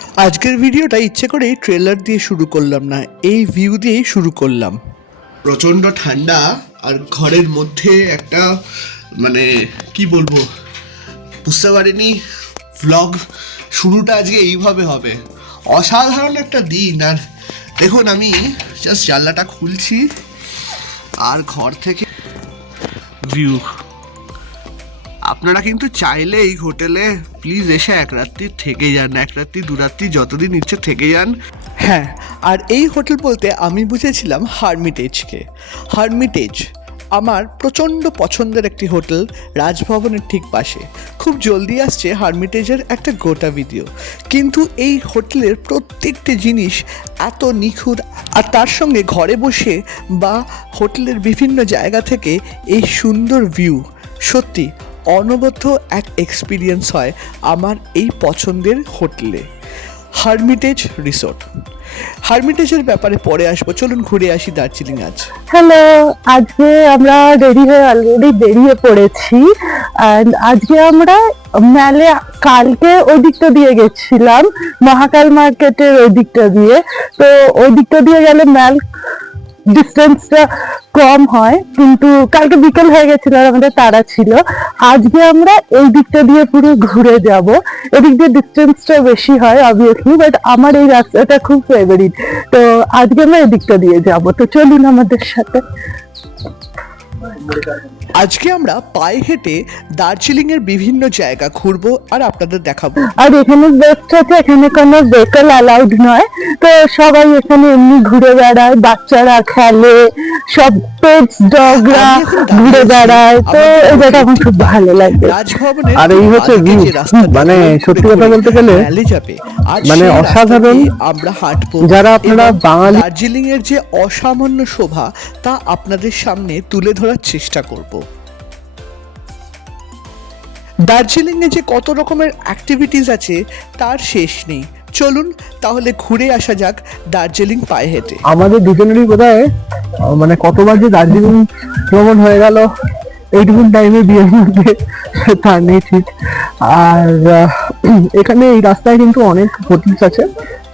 আজকের ভিডিওটা ইচ্ছে করেই ট্রেলার দিয়ে শুরু করলাম না এই ভিউ দিয়ে শুরু করলাম। প্রচণ্ড ঠান্ডা আর ঘরের মধ্যে একটা মানে কি বলব বুঝতে পারিনি ভ্লগ শুরুটা আজকে এইভাবে হবে। অসাধারণ একটা দিন আর দেখুন আমি জাস্ট জানলাটা খুলছি আর ঘর থেকে ভিউ আপনারা কিন্তু চাইলে এই হোটেলে প্লিজ এসে এক রাত্রি থেকে যান, এক রাত্রি, দু রাত্রি যতদিন ইচ্ছে থেকে যান। হ্যাঁ আর এই হোটেল বলতে আমি বুঝেছিলাম হারমিটেজকে হারমিটেজ আমার প্রচণ্ড পছন্দের একটি হোটেল রাজভবনের ঠিক পাশে। খুব জলদি আসছে হারমিটেজের একটা গোটা ভিডিও কিন্তু এই হোটেলের প্রত্যেকটি জিনিস এত নিখুঁত, আর তার সঙ্গে ঘরে বসে বা হোটেলের বিভিন্ন জায়গা থেকে এই সুন্দর ভিউ সত্যি অনবদ্য এক এক্সপিরিয়েন্স হয় আমার এই পছন্দের হোটেলে হারমিটেজ রিসোর্ট হারমিটেজের ব্যাপারে পরে আসব। চলুন ঘুরে আসি দার্জিলিং আজ। হ্যালো আজকে আমরা রেডি হয়ে অলরেডি বেরিয়ে পড়েছি। আজকে আমরা মেলে কালকে ওই দিকটা দিয়ে গেছিলাম, মহাকাল মার্কেটের ওই দিকটা দিয়ে। তো ওই দিকটা দিয়ে গেলে মেল ডিস্টেন্সটা কম হয়, কিন্তু কালকে বিকেল হয়ে গেছিল আর আমাদের তারা ছিল। আজকে আমরা এই দিকটা দিয়ে পুরো ঘুরে যাব। এদিক দিয়ে ডিস্টেন্সটা বেশি হয় অবভিয়াসলি বাট আমার এই রাস্তাটা খুব ফেভারিট তো আজকে আমরা এদিকটা দিয়ে যাব। তো চলুন আমাদের সাথে। আজকে আমরা পায়ে হেঁটে দার্জিলিংয়ের বিভিন্ন জায়গা ঘুরবো আর আপনাদের দেখাবো। আর এখানে হচ্ছে এখানে কোনো ভেহিকল অ্যালাউড নয়। তো সবাই এখানে এমনি ঘুরে বেড়ায় বাচ্চারা খেলে সব পেটস ডগরা ঘুরে বেড়ায়। তো এই জায়গা আমার খুব ভালো লাগে। রাজভবনের আর এই হচ্ছে মানে সত্যি কথা বলতে গেলে ভ্যালি যাবে। আর মানে অসাধারণ আমরা হাঁটবো। যারা আপনারা বাঙালি- দার্জিলিং এর যে অসামান্য শোভা তা আপনাদের সামনে তুলে ধরার চেষ্টা করব। দার্জিলিংয়ে যে কত রকমের অ্যাক্টিভিটিস আছে তার শেষ নেই। চলুন তাহলে ঘুরে আসা যাক দার্জিলিং পায়ে হেঁটে। আমাদের দুজনেরই আহ, মানে কতবার যে দার্জিলিং ভ্রমণ হয়ে গেল এইটুকুন টাইমে বিয়ের মধ্যে তা নেই ঠিক। আর এখানে এই রাস্তায় কিন্তু অনেক হোটেলস আছে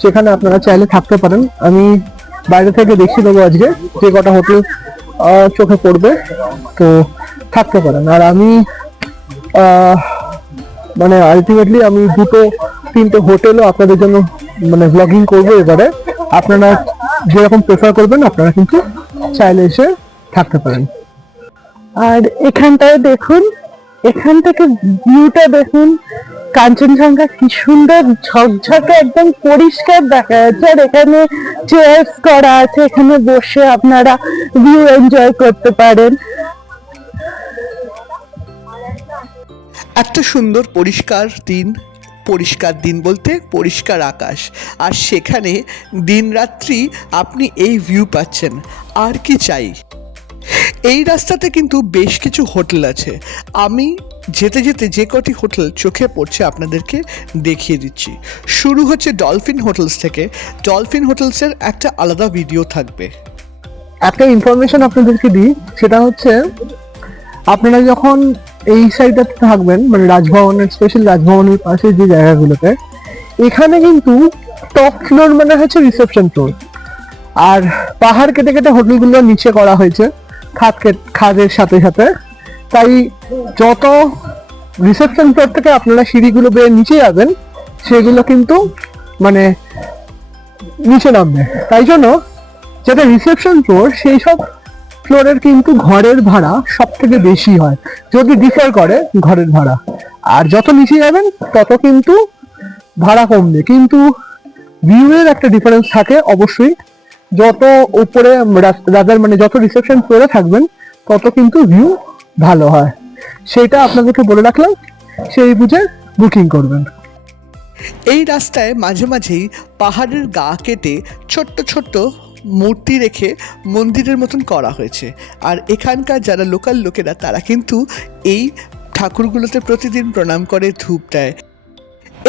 সেখানে আপনারা চাইলে থাকতে পারেন। আমি বাইরে থেকে দেখিয়ে দেবো আজকে যে কটা হোটেল চোখে পড়বে তো থাকতে পারেন। আর আমি মানে আলটিমেটলি আমি দুটো, তিনটে হোটেলও আপনাদের জন্য মানে ব্লগিং করব এবারে। আপনারা যেরকম প্রেফার করবেন, আপনারা কিন্তু চাইলে এসে থাকতে পারেন। আর এখানটায় দেখুন, এখান থেকে ভিউটা দেখুন কাঞ্চনজঙ্ঘা কি সুন্দর, ঝকঝকে একদম পরিষ্কার দেখা যাচ্ছে। আর এখানে চেয়ার্স করা আছে, এখানে বসে আপনারা ভিউ এনজয় করতে পারেন। একটা সুন্দর পরিষ্কার দিন পরিষ্কার দিন বলতে পরিষ্কার আকাশ। আর সেখানে দিনরাত্রি আপনি এই ভিউ পাচ্ছেন। আর কি চাই? এই রাস্তাতে কিন্তু বেশ কিছু হোটেল আছে। আমি যেতে যেতে যে কটি হোটেল চোখে পড়ছে আপনাদেরকে দেখিয়ে দিচ্ছি। শুরু হচ্ছে ডলফিন হোটেলস থেকে। ডলফিন হোটেলসের একটা আলাদা ভিডিও থাকবে। একটা ইনফরমেশন আপনাদেরকে দিই, সেটা হচ্ছে আপনারা যখন এই সাইডটাতে থাকবেন মানে রাজভবনের স্পেশাল রাজভবনের পাশে যে জায়গাগুলোতে, এখানে কিন্তু টপ ফ্লোর মানে হচ্ছে রিসেপশন ফ্লোর আর পাহাড় কেটে কেটে হোটেলগুলো নিচে করা হয়েছে, খাদ খাদের সাথে সাথে। তাই যত রিসেপশন ফ্লোর থেকে আপনারা সিঁড়িগুলো বেয়ে নিচে যাবেন, সেগুলো কিন্তু মানে নিচে নামবে। তাই জন্য যেটা রিসেপশন ফ্লোর সেই সব ফ্লোরের কিন্তু ঘরের ভাড়া সব থেকে বেশি হয়। যদি ডিফার করে, ঘরের ভাড়া। আর যত নিচে যাবেন, তত কিন্তু ভাড়া কমবে। কিন্তু ভিউয়ের একটা ডিফারেন্স থাকে অবশ্যই। যত উপরে রাজার মানে যত রিসেপশন ফ্লোরে থাকবেন, তত কিন্তু ভিউ ভালো হয়। সেটা আপনাদেরকে বলে রাখলাম। সেই বুঝে বুকিং করবেন। এই রাস্তায় মাঝে মাঝেই পাহাড়ের গা কেটে ছোট্ট ছোট্ট মূর্তি রেখে মন্দিরের মতন করা হয়েছে। আর এখানকার যারা লোকাল লোকেরা, তারা কিন্তু এই ঠাকুরগুলোতে প্রতিদিন প্রণাম করে, ধূপ দেয়।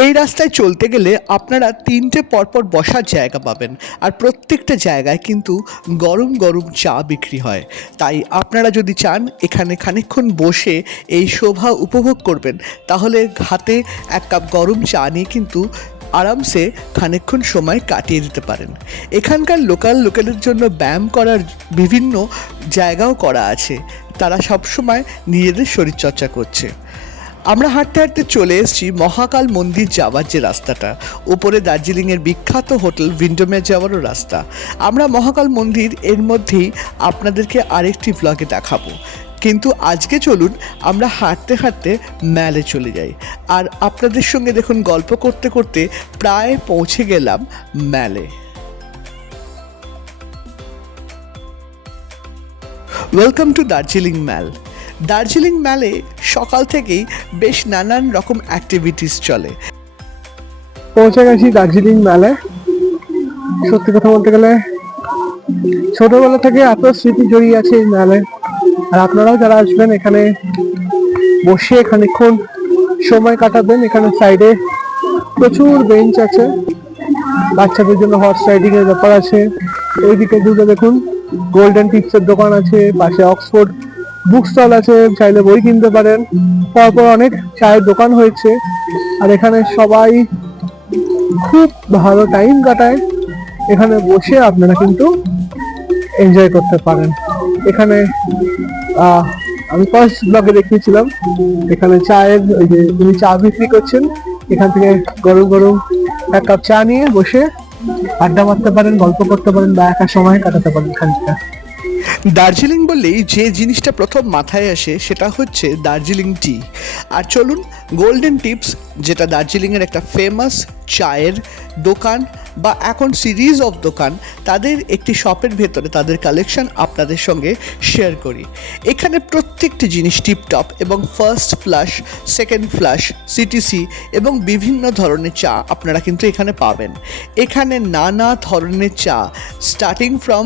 এই রাস্তায় চলতে গেলে আপনারা তিনটে পরপর বসার জায়গা পাবেন। আর প্রত্যেকটা জায়গায় কিন্তু গরম গরম চা বিক্রি হয়। তাই আপনারা যদি চান এখানে খানিকক্ষণ বসে এই শোভা উপভোগ করবেন, তাহলে হাতে এক কাপ গরম চা নিয়ে কিন্তু আরামসে খানিকক্ষণ সময় কাটিয়ে দিতে পারেন। এখানকার লোকাল লোকেদের জন্য ব্যায়াম করার বিভিন্ন জায়গাও করা আছে। তারা সবসময় নিজেদের শরীরচর্চা করছে। আমরা হাঁটতে হাঁটতে চলে এসেছি মহাকাল মন্দির যাওয়ার যে রাস্তাটা। উপরে দার্জিলিংয়ের বিখ্যাত হোটেল উইন্ডোমে যাওয়ারও রাস্তা। আমরা মহাকাল মন্দির এর মধ্যেই আপনাদেরকে আরেকটি ব্লগে দেখাবো। কিন্তু আজকে চলুন আমরা হাঁটতে হাঁটতে ম্যালে চলে যাই। আর আপনাদের সঙ্গে দেখুন গল্প করতে করতে প্রায় পৌঁছে গেলাম ম্যালে welcome to Darjeeling mall Darjeeling ম্যালে সকাল থেকেই বেশ নানান রকম অ্যাক্টিভিটিস চলে। পৌঁছে গেছি দার্জিলিং মেলায় সত্যি কথা বলতে গেলে ছোটবেলা থেকে এত স্মৃতি জড়িয়ে আছে এই মেলায় আর আপনারাও যারা আসবেন এখানে বসে খানিকক্ষণ সময় কাটাবেন, এখানে সাইডে প্রচুর বেঞ্চ আছে। বাচ্চাদের জন্য হর্স রাইডিং এর ব্যাপার আছে। এইদিকে দুটো দেখুন গোল্ডেন টিপসের দোকান আছে, পাশে অক্সফোর্ড বুক স্টল আছে, চাইলে বই কিনতে পারেন। পরপর অনেক চায়ের দোকান হয়েছে। আর এখানে সবাই খুব ভালো টাইম কাটায়। এখানে বসে আপনারা কিন্তু এনজয় করতে পারেন। এখানে আমি ফার্স্ট ব্লগে দেখিয়েছিলাম। এখানে চায়ের, ওই যে উনি চা বিক্রি করছেন। এখান থেকে গরম গরম এক কাপ চা নিয়ে বসে আড্ডা মারতে পারেন, গল্প করতে পারেন বা একা সময় কাটাতে পারেন খানিকটা। দার্জিলিং বললেই যে জিনিসটা প্রথম মাথায় আসে সেটা হচ্ছে দার্জিলিং টি। আর চলুন গোল্ডেন টিপস যেটা দার্জিলিংয়ের একটা ফেমাস চায়ের দোকান বা এখন সিরিজ অফ দোকান, তাদের একটি শপের ভেতরে তাদের কালেকশন আপনাদের সঙ্গে শেয়ার করি। এখানে প্রত্যেকটি জিনিস টিপটপ এবং first flush second flush CTC এবং বিভিন্ন ধরনের চা আপনারা কিন্তু এখানে পাবেন। এখানে নানা ধরনের চা স্টার্টিং ফ্রম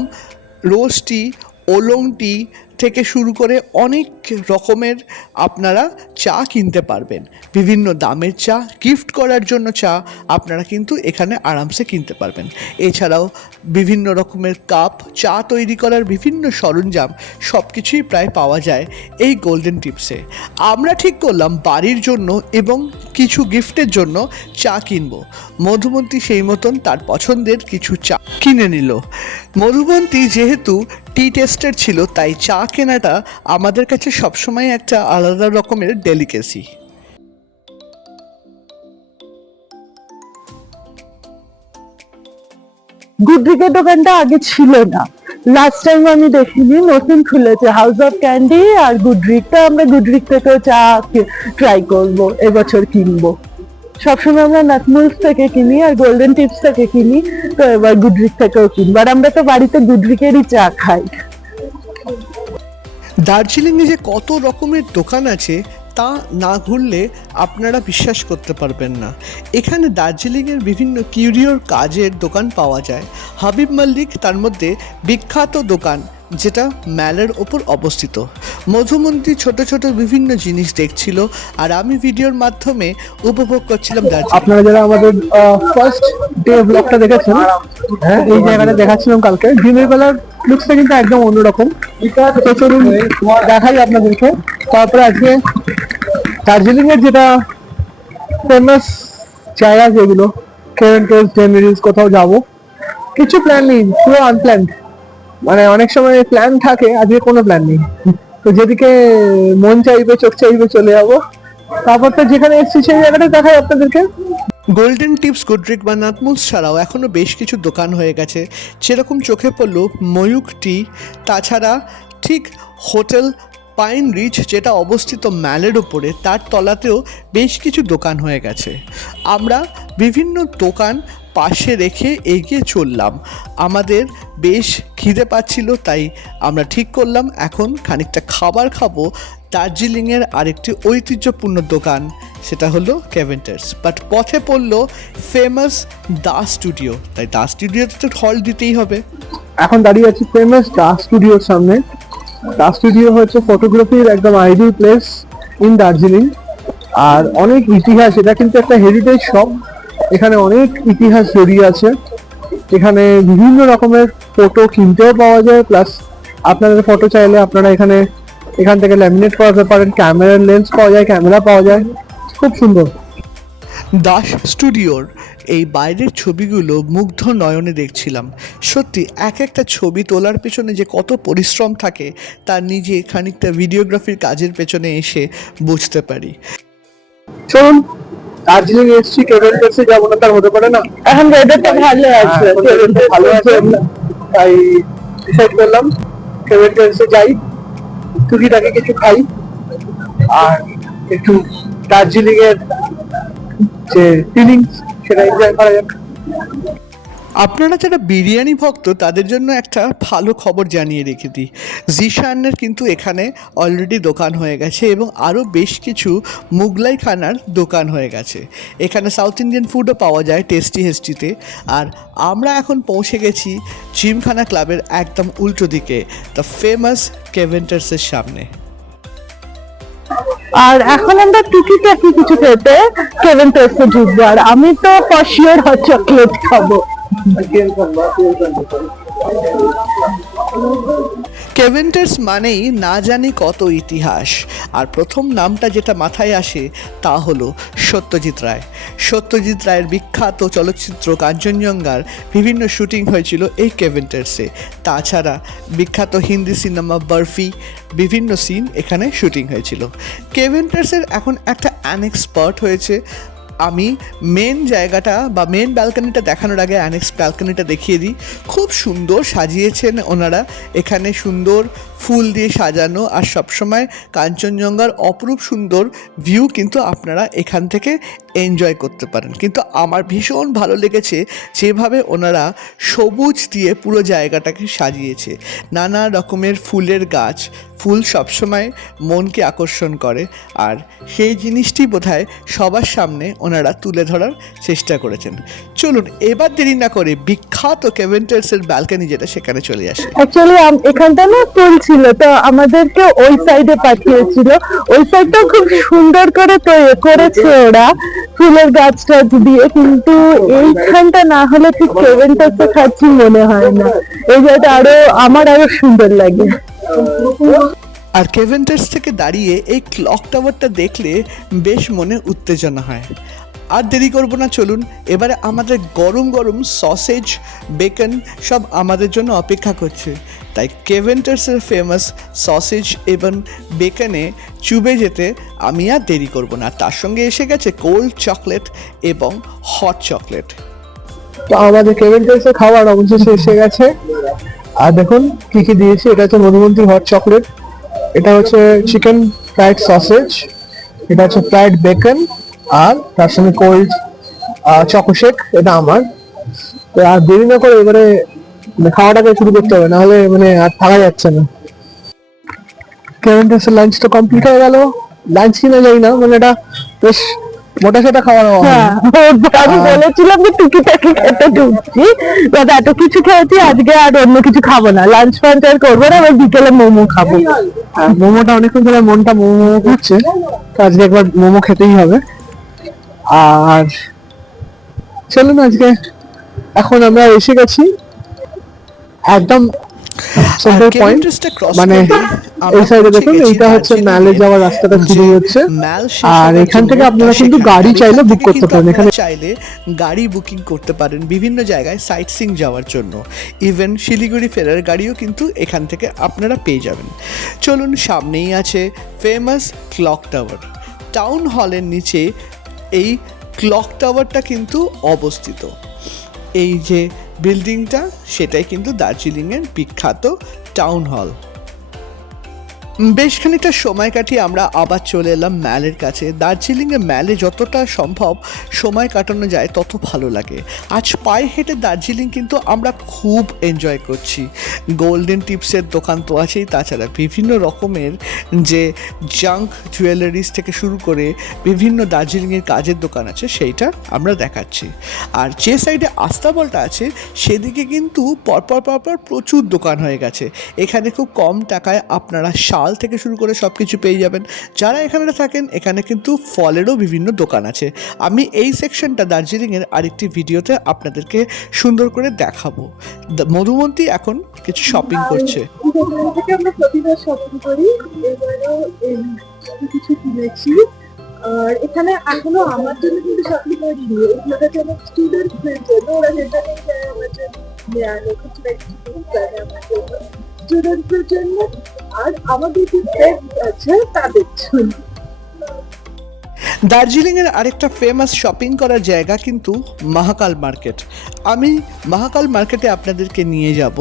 রোজ টি ওলং টি থেকে শুরু করে অনেক রকমের আপনারা চা কিনতে পারবেন। বিভিন্ন দামের চা গিফট করার জন্য চা আপনারা কিন্তু এখানে আরামসে কিনতে পারবেন। এছাড়াও বিভিন্ন রকমের কাপ চা তৈরি করার বিভিন্ন সরঞ্জাম সব কিছুই প্রায় পাওয়া যায় এই গোল্ডেন টিপসে আমরা ঠিক করলাম বাড়ির জন্য এবং কিছু গিফটের জন্য চা কিনবো। মধুমন্তী সেই মতন তার পছন্দের কিছু চা কিনে নিল। মধুমন্তী যেহেতু টি টেস্টের ছিল, তাই চা কেনাটা আমাদের কাছে সবসময় একটা আলাদা রকমের ডেলিকেসি গুডরিকের দোকানটা আগে ছিল না। লাস্ট টাইম আমি দেখিনি, নতুন খুলেছে। হাউস অফ ক্যান্ডি আর গুডরিকটা আমরা গুডরিক থেকেও চা ট্রাই করব, এবছর কিনবো। সবসময় আমরা নাটমুলস থেকে কিনি আর গোল্ডেন টিপস থেকে কিনি, তো এবার গুডরিক থেকেও কিনবো। আর আমরা তো বাড়িতে গুডরিকেরই চা খাই। দার্জিলিংয়ে যে কত রকমের দোকান আছে, তা না ঘুরলে আপনারা বিশ্বাস করতে পারবেন না। এখানে দার্জিলিংয়ের বিভিন্ন কিউরিওর কাজের দোকান পাওয়া যায়। হাবিব মাল্লিক তার মধ্যে বিখ্যাত দোকান, যেটা ম্যালের ওপর অবস্থিত। মধুমন্ত্রী ছোট ছোট বিভিন্ন জিনিস দেখছিল, আর আমি ভিডিওর মাধ্যমে উপভোগ করছিলাম দার্জিলিং। আপনারা যারা আমাদের ফার্স্ট ডে ব্লগটা দেখেছেন হ্যাঁ এই জায়গাটা দেখাচ্ছিলাম কালকে দিনের বেলার লুকসটা কিন্তু একদম অন্যরকম। তো চলুন দেখাই আপনাদেরকে। তারপরে আজকে দার্জিলিং এর যেটা ফেমাস জায়গা যেগুলো কেভেন্টেস ডেমিরিজ কোথাও যাব। কিছু প্ল্যান নেই, পুরো আনপ্ল্যান্ড মানে অনেক সময় প্ল্যান থাকে, আজকে কোনো প্ল্যান নেই। তো যেদিকে মন চাইবে, চোখ চাইবে, চলে যাব। তারপর তো যেখানে এসেছি সেই জায়গাটা দেখাই আপনাদেরকে। গোল্ডেন টিপস গুডরিক বা নাতমুস ছাড়াও এখনও বেশ কিছু দোকান হয়ে গেছে। যেরকম চোখে পড়ল ময়ূক টি, তাছাড়া ঠিক হোটেল পাইন রিচ যেটা অবস্থিত ম্যালের ওপরে তার তলাতেও বেশ কিছু দোকান হয়ে গেছে। আমরা বিভিন্ন দোকান পাশে রেখে এগিয়ে চললাম। আমাদের বেশ খিদে পাচ্ছিল, তাই আমরা ঠিক করলাম, এখন খানিকটা খাবার খাব। দার্জিলিংয়ের আরেকটি ঐতিহ্যপূর্ণ দোকান, সেটা হলো ক্যাভেন্টার্স বাট পথে পড়ল ফেমাস দা স্টুডিও। তাই দা স্টুডিওতে তো হল দিতেই হবে। এখন দাঁড়িয়ে আছি ফেমাস দা স্টুডিওর সামনে। দা স্টুডিও হচ্ছে ফটোগ্রাফির একদম আইডিয়াল প্লেস ইন দার্জিলিং। আর অনেক ইতিহাস, এটা কিন্তু একটা হেরিটেজ শপ এখানে অনেক ইতিহাস জড়িয়ে আছে। এখানে বিভিন্ন রকমের ফটো কিনতেও পাওয়া যায়। প্লাস আপনাদের ফটো চাইলে আপনারা এখানে এখান থেকে ল্যামিনেট করাতে পারেন ক্যামেরার লেন্স পাওয়া যায় ক্যামেরা পাওয়া যায়। খুব সুন্দর। দাস স্টুডিওর এই বাইরের ছবিগুলো মুগ্ধ নয়নে দেখছিলাম। সত্যি এক একটা ছবি তোলার পেছনে যে কত পরিশ্রম থাকে তা নিজে খানিকটা ভিডিওগ্রাফির কাজের পেছনে এসে বুঝতে পারি। চলুন দার্জিলিং এসছি কেবেল কাছে যাব না তার হতে পারে না। এখন ওয়েদারটা ভালো আছে। হ্যাঁ, ভালো আছে তাই ডিসাইড করলাম। কেবেল কাছে যাই। টুকিটাকে কিছু খাই। আর একটু দার্জিলিং এর যে ফিলিংস সেটা এনজয় করা যাক। আপনারা যারা বিরিয়ানি ভক্ত, তাদের জন্য একটা ভালো খবর জানিয়ে রেখে দিই। জিশানের কিন্তু এখানে অলরেডি দোকান হয়ে গেছে এবং আরও বেশ কিছু মুগলাই খানার দোকান হয়ে গেছে। এখানে সাউথ ইন্ডিয়ান ফুডও পাওয়া যায় টেস্টি হেস্টিতে আর আমরা এখন পৌঁছে গেছি জিমখানা ক্লাবের একদম উল্টো দিকে দ্য ফেমাস কেভেন্টার্সের সামনে। আর এখন আমরা টুকি টাকি কিছু খেতে কেভেন টেস্টে ঢুকবো। আর আমি তো ফর শিওর হট চকলেট খাব। কেভেন্টার্স মানেই না জানি কত ইতিহাস। আর প্রথম নামটা যেটা মাথায় আসে, তা হলো সত্যজিৎ রায়। সত্যজিৎ রায়ের বিখ্যাত চলচ্চিত্র কাঞ্চনজঙ্ঘার বিভিন্ন শুটিং হয়েছিল এই কেভেন্টার্সে তাছাড়া বিখ্যাত হিন্দি সিনেমা বরফি বিভিন্ন সিন এখানে শুটিং হয়েছিল। কেভেন্টার্সের এখন একটা অ্যানেক্স স্পট হয়েছে আমি মেন জায়গাটা বা মেন ব্যালকানিটা দেখানোর আগে অ্যানেক্স ব্যালকানিটা দেখিয়ে দিই। খুব সুন্দর সাজিয়েছেন ওনারা। এখানে সুন্দর ফুল দিয়ে সাজানো আর সবসময় কাঞ্চনজঙ্ঘার অপরূপ সুন্দর ভিউ কিন্তু আপনারা এখান থেকে এনজয় করতে পারেন। কিন্তু আমার ভীষণ ভালো লেগেছে যেভাবে ওনারা সবুজ দিয়ে পুরো জায়গাটাকে সাজিয়েছে। নানা রকমের ফুলের গাছ, ফুল সবসময় মনকে আকর্ষণ করে আর সেই জিনিসটি বোধহয় সবার সামনে ওনারা তুলে ধরার চেষ্টা করেছেন। চলুন, এবার দেরি না করে বিখ্যাত কেভেন্টার্সের ব্যালকানি যেটা সেখানে চলে আসে। অ্যাকচুয়ালি এখানটা না পুল ছিল। তো আমাদেরকে ওই সাইডে পাঠিয়েছিল। ওই সাইডটা খুব সুন্দর করে করেছে ওরা ফুলের গাছ টাছ দিয়ে। কিন্তু এইখানটা না হলে ঠিক সেভেনটাতে খাচ্ছি মনে হয় না। এই জায়গাটা আরও, আমার আরও সুন্দর লাগে। আর কেভেন্টার্স থেকে দাঁড়িয়ে এই ক্লক টাওয়ারটা দেখলে বেশ মনে উত্তেজনা হয়। আর দেরি করব না, চলুন। এবারে আমাদের গরম গরম সসেজ বেকন সব আমাদের জন্য অপেক্ষা করছে। তাই কেভেন্টার্সের ফেমাস সসেজ এবং বেকনে চুবে যেতে আমি আর দেরি করব না। তার সঙ্গে এসে গেছে কোল্ড চকলেট এবং হট চকলেট তো আমাদের কাছে খাবার অবশেষে এসে গেছে। আর দেখুন, কি কি দিয়েছি? এটা হচ্ছে মধুমন্ত্রী হট চকলেট এটা হচ্ছে চিকেন ফ্রাইড সসেজ এটা হচ্ছে ফ্রাইড বেকন আর তার সঙ্গে কোল্ড চকোশেক এটা আমার। তো আর দেরি না করে এবারে মানে খাওয়াটাকে শুরু করতে হবে নাহলে মানে আর থাকা যাচ্ছে না। কেভেন্টাসের লাঞ্চটা কমপ্লিট হয়ে গেল। লাঞ্চ কিনা যাই না মানে এটা বেশ মোটা সোটা খাওয়া দাওয়া হ্যাঁ আমি বলেছিলাম যে খেতে ঢুকছি। বাট এত কিছু খেয়েছি আজকে আর অন্য কিছু খাব না। লাঞ্চ ফাঞ্চ আর করব না বিকেলে মোমো খাব। হ্যাঁ, মোমোটা অনেকক্ষণ ধরে মনটা মোমো মোমো করছে। তো আজকে একবার মোমো খেতেই হবে। আর চলুন আজকে। এখন আমরা এসে গেছি একদম মানে এই সাইডে দেখুন এইটা হচ্ছে ম্যালে যাওয়ার রাস্তাটা শুরু হচ্ছে। আর এখান থেকে আপনারা কিন্তু গাড়ি চাইলে বুক করতে পারেন। এখানে চাইলে গাড়ি বুকিং করতে পারেন বিভিন্ন জায়গায় সাইট সিং যাওয়ার জন্য। ইভেন শিলিগুড়ি ফেরার গাড়িও কিন্তু এখান থেকে আপনারা পেয়ে যাবেন। চলুন সামনেই আছে ফেমাস ক্লক টাওয়ার টাউন হলের নিচে এই ক্লক টাওয়ারটা কিন্তু অবস্থিত। এই যে বিল্ডিংটা সেটাই কিন্তু দার্জিলিংয়ের বিখ্যাত টাউন হল বেশ খানিকটা সময় কাটিয়ে আমরা আবার চলে এলাম ম্যালের কাছে। দার্জিলিংয়ে ম্যালে যতটা সম্ভব সময় কাটানো যায়, তত ভালো লাগে। আজ পায়ে হেঁটে দার্জিলিং কিন্তু আমরা খুব এনজয় করছি। গোল্ডেন টিপসের দোকান তো আছেই, তাছাড়া বিভিন্ন রকমের যে জাঙ্ক জুয়েলারিস থেকে শুরু করে বিভিন্ন দার্জিলিংয়ের কাজের দোকান আছে, সেইটা আমরা দেখাচ্ছি। আর যে সাইডে আস্তাবলটা আছে, সেদিকে কিন্তু পরপর পরপর প্রচুর দোকান হয়ে গেছে। এখানে খুব কম টাকায় আপনারা শাল থেকে শুরু করে সব কিছু পেয়ে যাবেন। যারা এখানে থাকেন এখানে কিন্তু ফলেরও বিভিন্ন দোকান আছে। আমি এই সেকশনটা দার্জিলিংয়ের আরেকটি ভিডিওতে আপনাদেরকে সুন্দর করে দেখাবো। মধুমন্তী এখন কিছু শপিং করছে। আমরা প্রতিবার শপিং করি। কিছু কিনেছি। আর এখানে এখনও আমার জন্য কিন্তু শপিং করিনি। এগুলো আমার স্টুডেন্টদের জন্য। ওরা যেখানে আমার জন্য কিছু না কিছু আমার জন্য। স্টুডেন্টদের জন্য আর আমাদের যে আছে তাদের জন্য। দার্জিলিংয়ের আরেকটা ফেমাস শপিং করার জায়গা কিন্তু মহাকাল মার্কেট। আমি মহাকাল মার্কেটে আপনাদেরকে নিয়ে যাব,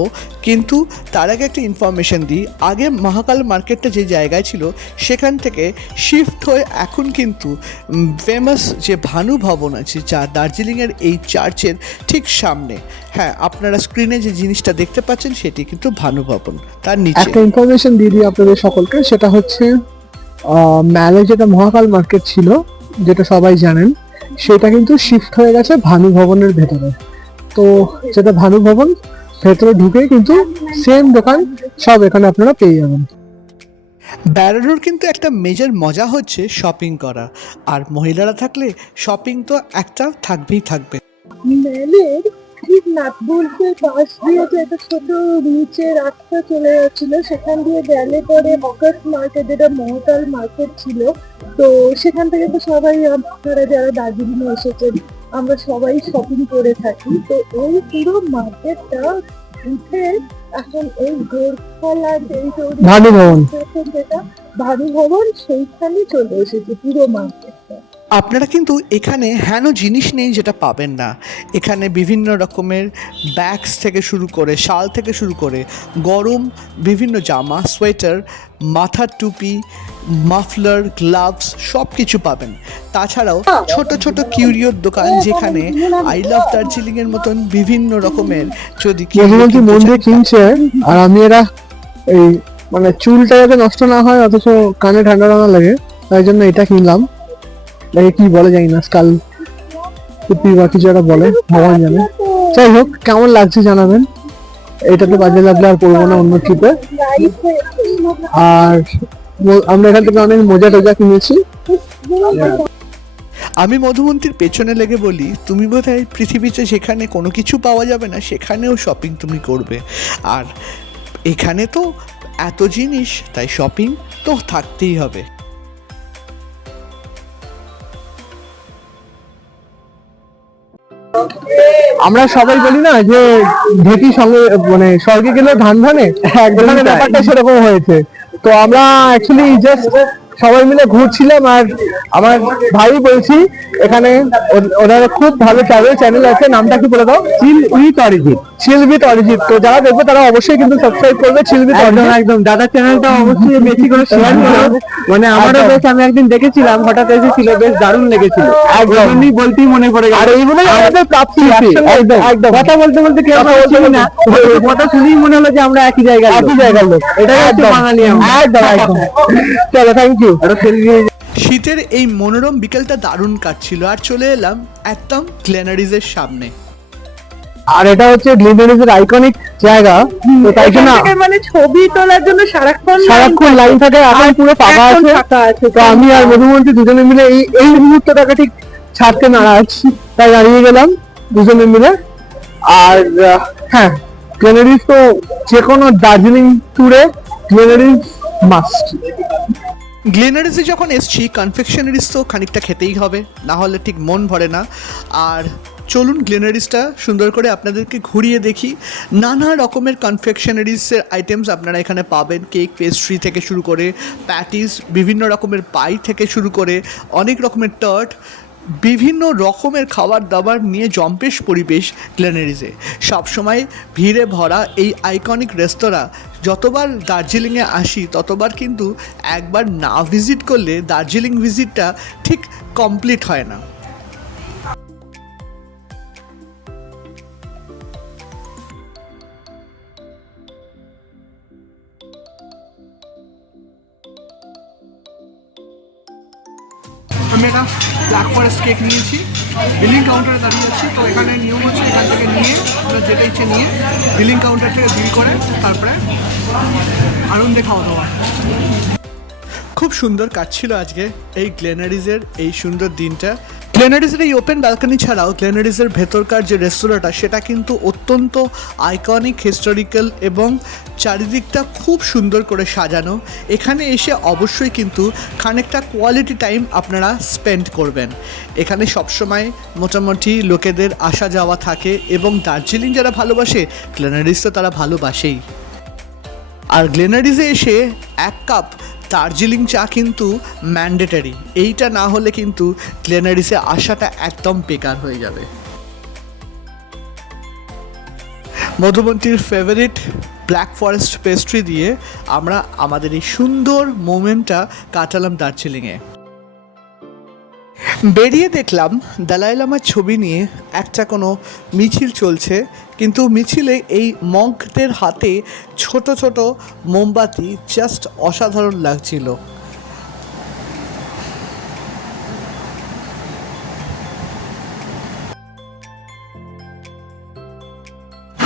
কিন্তু তার আগে একটা ইনফরমেশন দিই। আগে মহাকাল মার্কেটটা যে জায়গায় ছিল, সেখান থেকে শিফট হয়ে এখন কিন্তু ফেমাস যে ভানু ভবন আছে, যা দার্জিলিংয়ের এই চার্চের ঠিক সামনে। হ্যাঁ আপনারা স্ক্রিনে যে জিনিসটা দেখতে পাচ্ছেন, সেটি কিন্তু ভানু ভবন। তার নিচে। একটা ইনফরমেশন দিয়ে দিই আপনাদের সকলকে, সেটা হচ্ছে ম্যালে যেটা মহাকাল মার্কেট ছিল যেটা সবাই জানেন সেটা কিন্তু শিফট হয়ে গেছে ভানু ভবনের ভেতরে। তো যেটা ভানু ভবন ভেতরে ঢুকে কিন্তু সেম দোকান সব এখানে আপনারা পেয়ে যাবেন। বেড়ানোর কিন্তু একটা মেজর মজা হচ্ছে শপিং করা। আর মহিলারা থাকলে শপিং তো একটা থাকবেই থাকবে। ম্যালের ঠিক নাটবুলসের পাশ দিয়ে যে একটা ছোট নিচে রাস্তা চলে যাচ্ছিল সেখান দিয়ে গেলে পরে হকার্স মার্কেট যেটা মহতাল মার্কেট ছিল তো সেখান থেকে তো সবাই আপনারা যারা দার্জিলিং এসেছেন আমরা সবাই শপিং করে থাকি। তো এই পুরো মার্কেটটা উঠে এখন এই গোরখালা ভানু ভবন যেটা ভানু ভবন সেইখানে চলে এসেছে পুরো মার্কেটটা আপনারা কিন্তু এখানে হেন জিনিস নেই যেটা পাবেন না। এখানে বিভিন্ন রকমের ব্যাগস থেকে শুরু করে শাল থেকে শুরু করে গরম বিভিন্ন জামা সোয়েটার মাথার টুপি মাফলার গ্লাভস সব কিছু পাবেন। তাছাড়াও ছোট ছোট কিউরিওর দোকান যেখানে আই লাভ দার্জিলিং এর মতন বিভিন্ন রকমের যদি মন দিয়ে কিনছে? আর আমি এরা এই মানে চুলটা যাতে নষ্ট না হয় অথচ কানে ঠান্ডা না লাগে তাই জন্য এটা কিনলাম। এটাকে কি বলে জানি না স্কাল টুপি বা বলে, ভগবান জানে। যাই হোক, কেমন লাগছে জানাবেন? এটাতে বাজে লাগলে আর করব না অন্য ট্রিপে আর আমরা এখান থেকে অনেক মজা টজা কিনেছি। আমি মধুমন্ত্রীর পেছনে লেগে বলি, তুমি বোধ হয় পৃথিবীতে যেখানে কোনো কিছু পাওয়া যাবে না, সেখানেও শপিং তুমি করবে। আর এখানে তো এত জিনিস, তাই শপিং তো থাকতেই হবে। আমরা সবাই বলি না যে ঢেকি সঙ্গে মানে স্বর্গে গেলে ধান ধানে ব্যাপারটা সেরকম হয়েছে। তো আমরা অ্যাকচুয়ালি জাস্ট সবাই মিলে ঘুরছিলাম আর আমার ভাই বলছি এখানে ওনার খুব ভালো ট্রাভেল চ্যানেল আছে নামটা কি বলে দাও? Chill with Arijit chill with Arijit তো যারা দেখবে তারা অবশ্যই কিন্তু সাবস্ক্রাইব করবে চিল উইথ একদম একদম। দাদার চ্যানেলটা অবশ্যই বেশি করে শেয়ার করো। মানে আমারও বেশ আমি একদিন দেখেছিলাম হঠাৎ এসেছিল বেশ দারুণ লেগেছিল। একদম। বলতেই মনে পড়ে গেল। আর এইগুলোই আমাদের প্রাপ্তি একদম একদম। কথা বলতে বলতে কেউ বলছিল না। কথা শুনেই মনে হলো যে আমরা একই জায়গায় একই জায়গার লোক। এটাই হচ্ছে বাঙালি একদম একদম। চলো থ্যাংক ইউ শীতের এই মনোরম বিকেলটা দারুণ কাটছিল আর চলে এলাম একদম গ্লেনারিজের সামনে। আর এটা হচ্ছে গ্লিনারিজের আইকনিক জায়গা। তো তাই জন্য মানে ছবি তোলার জন্য সারাক্ষণ সারাক্ষণ লাইন থাকে এখন পুরো ফাঁকা আছে। তো আমি আর মধুমন্ত্রী দুজনে মিলে এই এই মুহূর্তটাকে ঠিক ছাড়তে নারাজ তাই দাঁড়িয়ে গেলাম দুজনে মিলে। আর হ্যাঁ গ্লেনারিজ তো যে কোনো দার্জিলিং ট্যুরে গ্লেনারিজ মাস্ট গ্লেনারিজে যখন এসছি কনফেকশনারিজ তো খানিকটা খেতেই হবে, না হলে ঠিক মন ভরে না। আর চলুন গ্লেনারিসটা সুন্দর করে আপনাদেরকে ঘুরিয়ে দেখি। নানা রকমের কনফেকশনারিজের আইটেমস আপনারা এখানে পাবেন। কেক পেস্ট্রি থেকে শুরু করে প্যাটিস বিভিন্ন রকমের পাই থেকে শুরু করে, অনেক রকমের টার্ট বিভিন্ন রকমের খাবার দাবার নিয়ে জম্পেশ পরিবেশ গ্লেনারিজে। সবসময় ভিড়ে ভরা এই আইকনিক রেস্তোরাঁ, যতবার দার্জিলিংয়ে আসি, ততবার কিন্তু একবার না ভিজিট করলে দার্জিলিং ভিজিটটা ঠিক কমপ্লিট হয় না। কেক নিয়েছি। বিলিং কাউন্টারে দাঁড়িয়ে আছি। তো এখানে নিয়ম হচ্ছে এখান থেকে নিয়ে আপনার যেটা ইচ্ছে নিয়ে বিলিং কাউন্টার থেকে বিল করে, তারপরে আনন্দে খাওয়া দাওয়া। খুব সুন্দর কাজ ছিল আজকে এই গ্লেনারিজের এই সুন্দর দিনটা। গ্লেনারিজের এই ওপেন ব্যালকনি ছাড়াও গ্লেনারিজের ভেতরকার যে রেস্তোরাঁটা, সেটা কিন্তু অত্যন্ত আইকনিক হিস্টোরিক্যাল এবং চারিদিকটা খুব সুন্দর করে সাজানো। এখানে এসে অবশ্যই কিন্তু খানিকটা কোয়ালিটি টাইম আপনারা স্পেন্ড করবেন। এখানে সবসময় মোটামুটি লোকেদের আসা যাওয়া থাকে এবং দার্জিলিং যারা ভালোবাসে গ্লেনারিজ তো তারা ভালোবাসেই। আর গ্লেনারিজে এসে এক কাপ দার্জিলিং চা কিন্তু ম্যান্ডেটারি এইটা না হলে কিন্তু ক্লেনারিসে আসাটা একদম বেকার হয়ে যাবে। মধুবন্তীর ফেভারিট ব্ল্যাক ফরেস্ট পেস্ট্রি দিয়ে আমরা আমাদের এই সুন্দর মোমেন্টটা কাটালাম দার্জিলিংয়ে। বেরিয়ে দেখলাম দালাই লামার ছবি নিয়ে একটা কোনো মিছিল চলছে, কিন্তু মিছিলে এই মঙ্কদের হাতে ছোট ছোট মোমবাতি জাস্ট অসাধারণ লাগছিল।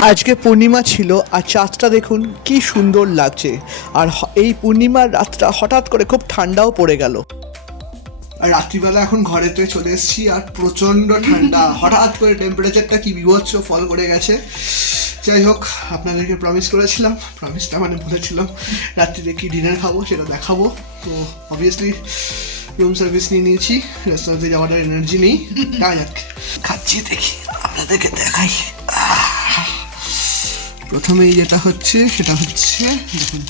আজকে পূর্ণিমা ছিল আর চাঁদটা দেখুন কি সুন্দর লাগছে। আর এই পূর্ণিমার রাতটা হঠাৎ করে খুব ঠান্ডাও পড়ে গেল। আর রাত্রিবেলা এখন ঘরেতে চলে এসেছি আর প্রচণ্ড ঠান্ডা। হঠাৎ করে টেম্পারেচারটা কি বিভৎস ফল করে গেছে। যাই হোক আপনাদেরকে প্রমিস করেছিলাম প্রমিসটা মানে বলেছিলাম রাত্রিতে কি ডিনার খাব সেটা দেখাবো। তো অবভিয়াসলি রুম সার্ভিস নিয়ে নিয়েছি রেস্টুরেন্টে যাওয়ার এনার্জি নেই। যাক খাচ্ছি দেখি আপনাদেরকে দেখাই। প্রথমেই যেটা হচ্ছে সেটা হচ্ছে দেখুন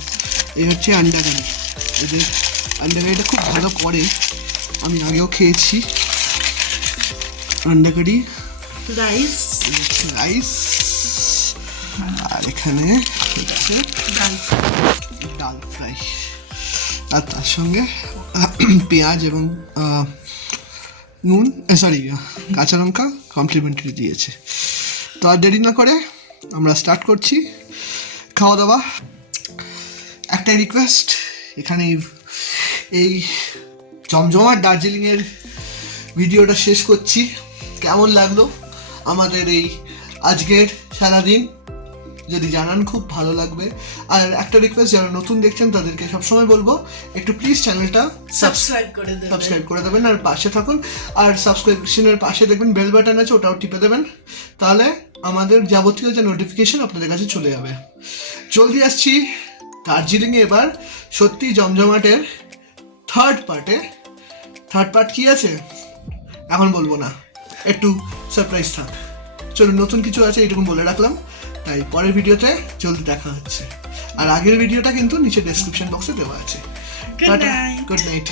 এই হচ্ছে আন্ডা কারি এদের আন্ডা খুব ভালো করে আমি আগেও খেয়েছি। আন্ডা কারি। রাইস রাইস আর এখানে হচ্ছে ডাল ফ্রাই। আর তার সঙ্গে পেঁয়াজ এবং নুন সরি কাঁচা লঙ্কা কমপ্লিমেন্টারি দিয়েছে। তো আর দেরি না করে আমরা স্টার্ট করছি। খাওয়া দাওয়া। একটাই রিকোয়েস্ট এখানে এই- এই জমজমাট দার্জিলিংয়ের ভিডিওটা শেষ করছি। কেমন লাগল আমাদের এই আজকের সারাদিন? যদি জানান খুব ভালো লাগবে। আর একটা রিকোয়েস্ট যারা নতুন দেখছেন তাদেরকে সবসময় বলব একটু প্লিজ চ্যানেলটা সাবস্ক্রাইব করে দেবেন। সাবস্ক্রাইব করে দেবেন আর পাশে থাকুন। আর সাবস্ক্রিপশনের পাশে দেখবেন বেল বাটন আছে ওটাও টিপে দেবেন। তাহলে আমাদের যাবতীয় যে নোটিফিকেশন আপনাদের কাছে চলে যাবে। জলদি আসছি দার্জিলিংয়ে এবার সত্যি জমজমাটের থার্ড পার্টে থার্ড পার্ট কি আছে? এখন বলব না। একটু সারপ্রাইজ থাক। চলুন নতুন কিছু আছে এইটুকু বলে রাখলাম। তাই পরের ভিডিওতে জলদি দেখা হচ্ছে। আর আগের ভিডিওটা কিন্তু নিচে ডেসক্রিপশন বক্সে দেওয়া আছে. Good night